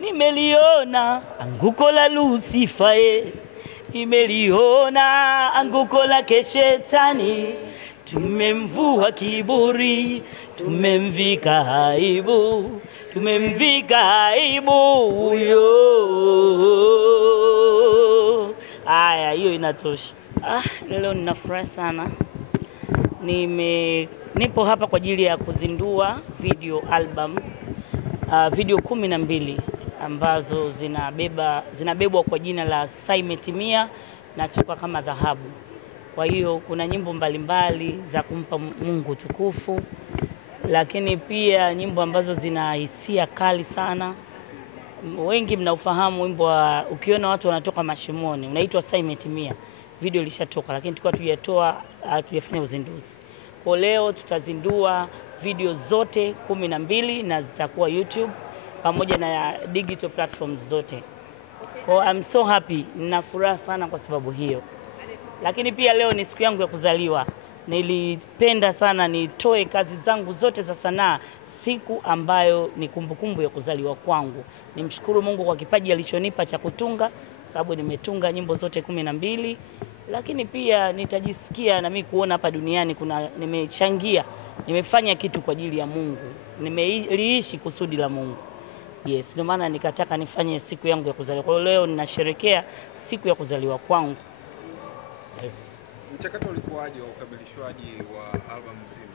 Nimeliona anguko la Lucifer, nimeliona anguko la Shetani. Tumemvua kiburi, tumemvika aibu, tumemvika aibu huyo. Aya, hiyo inatosha. Leo nina furaha sana. Nipo hapa kwa ajili ya kuzindua video album, video 12 ambazo zinabebwa kwa jina la Saa Imetimia na Toka Kama Dhahabu. Kwa hiyo kuna nyimbo mbalimbali za kumpa Mungu tukufu, lakini pia nyimbo ambazo zina hisia kali sana. Wengi mnaufahamu wimbo wa ukiona watu wanatoka mashimoni, unaitwa Saa Imetimia. Video ilishatoka, lakini tulikuwa hatujafanya uzinduzi. Kwa leo tutazindua video zote 12 na zitakuwa YouTube pamoja na digital platforms zote. Kwa I'm so happy, nina furaha sana kwa sababu hiyo. Lakini pia leo ni siku yangu ya kuzaliwa. Nilipenda sana nitoe kazi zangu zote za sanaa siku ambayo ni kumbukumbu ya kuzaliwa kwangu. Nimshukuru Mungu kwa kipaji alichonipa cha kutunga, sababu nimetunga nyimbo zote 12. Lakini pia nitajisikia na mimi kuona hapa duniani nimechangia, nimefanya kitu kwa ajili ya Mungu. Nimeliishi kusudi la Mungu. Yes, ndio maana nikataka nifanye siku yangu ya kuzaliwa. Kwa leo ninasherehekea siku ya kuzaliwa kwangu. Yes. Mchakato ulikuwaje wa ukamilishaji wa album nzima?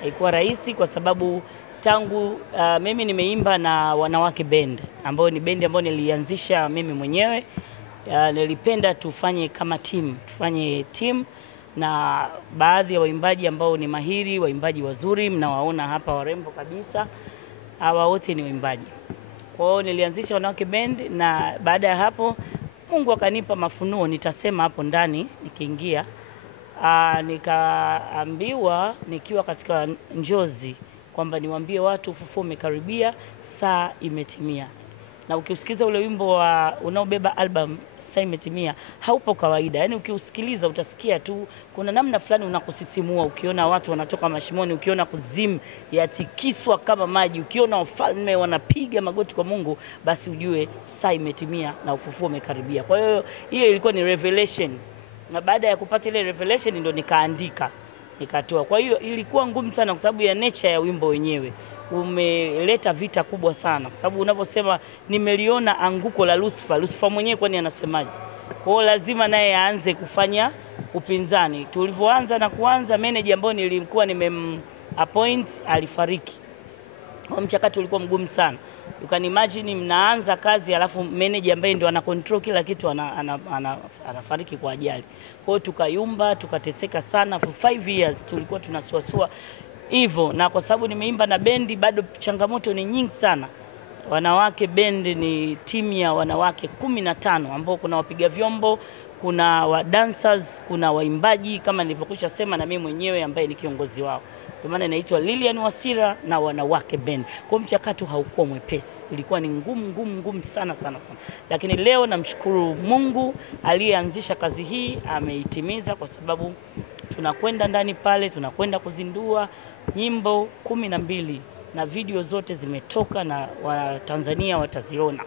Haikuwa rahisi kwa sababu tangu mimi nimeimba na Wanawake Band, ambayo ni bendi ambayo nilianzisha mimi mwenyewe. Nilipenda tufanye kama tufanye team na baadhi ya waimbaji ambao ni mahiri, waimbaji wazuri, mnawaona hapa warembo kabisa. Hawa wote ni waimbaji. Kwa hiyo nilianzisha Wanawake Band, na baada ya hapo Mungu akanipa mafunuo, nitasema hapo ndani nikiingia. Nikaambiwa nikiwa katika njozi kwamba niwaambie watu ufufuo umekaribia, saa imetimia. Na ukiusikiza ule wimbo unaobeba album Saa Imetimia haupo kawaida. Yaani ukiusikiliza utasikia tu kuna namna fulani unakusisimua, ukiona watu wanatoka mashimoni, ukiona kuzimu yatikiswa kama maji, ukiona wafalme wanapiga magoti kwa Mungu, basi ujue saa imetimia na ufufuo umekaribia. Kwa hiyo hiyo ilikuwa ni revelation. Na baada ya kupata ile revelation ndio nikaandika, nikatoa. Kwa hiyo ilikuwa ngumu sana kwa sababu ya nature ya wimbo wenyewe. Umeleta vita kubwa sana kwa sababu unavyosema nimeliona anguko la Lucifer mwenyewe kwani anasemaje? Kwa hiyo lazima naye aanze kufanya upinzani. Tulivyoanza manager ambaye nilikuwa appoint alifariki. Kwa mchakato ulikuwa mgumu sana. You can imagine mnaanza kazi alafu manager ambaye ndio ana control kila kitu anafariki kwa ajali. Kwa hiyo tukayumba, tukateseka sana for 5 years, tulikuwa tunasuasua hivyo. Na kwa sababu nimeimba na bendi bado changamoto ni nyingi sana. Wanawake Band ni timu ya wanawake 15 ambao kuna wapiga vyombo, kuna wa dancers, kuna waimbaji kama nilivyokwisha sema, na mimi mwenyewe ambaye ni kiongozi wao. Kwa maana inaitwa Lilian Wasira na Wanawake Band. Kwa mchakato haukuwa mwepesi. Ilikuwa ni ngumu sana. Lakini leo namshukuru Mungu aliyeanzisha kazi hii, ameitimiza kwa sababu tunakwenda ndani pale, tunakwenda kuzindua nyimbo 12 na video zote zimetoka na Watanzania wataziona.